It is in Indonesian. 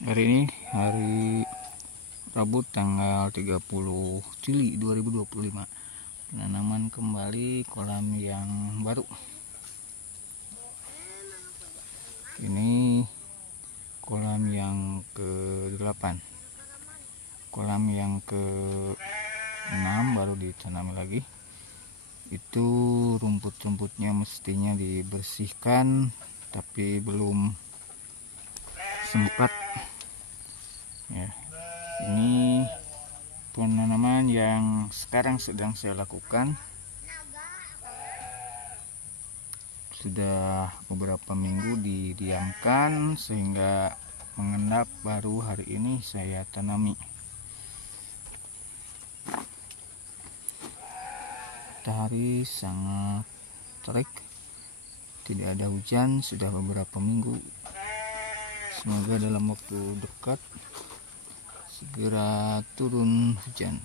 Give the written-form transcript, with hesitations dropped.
Hari ini hari Rabu tanggal 30 Juli 2025. Penanaman kembali kolam yang baru. Ini kolam yang ke-8. Kolam yang ke-6 baru ditanami lagi. Itu rumput-rumputnya mestinya dibersihkan, tapi belum sempat. Ya, ini penanaman yang sekarang sedang saya lakukan. Sudah beberapa minggu didiamkan sehingga mengendap, baru hari ini saya tanami. Matahari sangat terik, tidak ada hujan sudah beberapa minggu. Semoga dalam waktu dekat segera turun hujan.